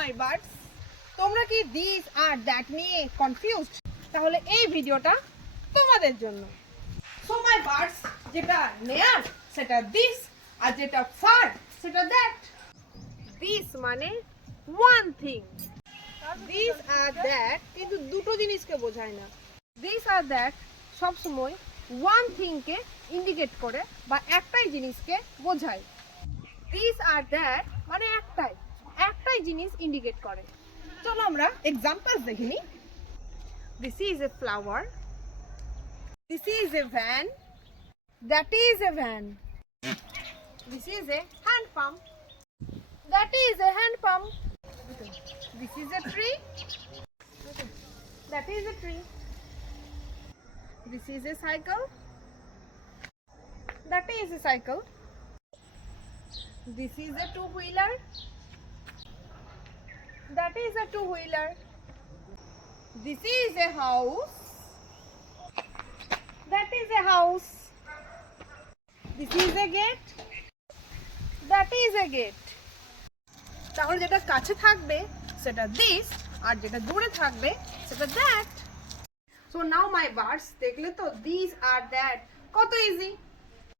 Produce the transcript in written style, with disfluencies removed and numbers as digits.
মাই birds, তোমরা কি this আর দ্যাট নিয়ে কনফিউজড? তাহলে এই ভিডিওটা তোমাদের জন্য। সো মাই বার্ডস, যেটা নেয়ার সেটা দিস, আর যেটা ফার সেটা দ্যাট। দিস মানে ওয়ান থিং, দিস আর দ্যাট কিন্তু দুটো জিনিসকে বোঝায় না। দিস আর দ্যাট সবসময় ওয়ান থিংকে ইন্ডিকেট করে বা একটাই জিনিসকে বোঝায়। দিস আর দ্যাট মানে একটাই জিনিস ইন্ডিকেট করে। চলো আমরা এক্সাম্পলস দেখে নিই। This is a flower, this is a van, that is a van, this is a hand pump, that is a hand pump, this is a tree, that is a tree, this is a cycle, that is a cycle, this is a two-wheeler, that is a two-wheeler, this is a house, that is a house, this is a gate, that is a gate. তাহলে যেটা কাছে থাকবে সেটা this, আর যেটা দূরে থাকবে সেটা that. So now my birds, দেখলে তো দিস আর দ্যাট কত ইজি।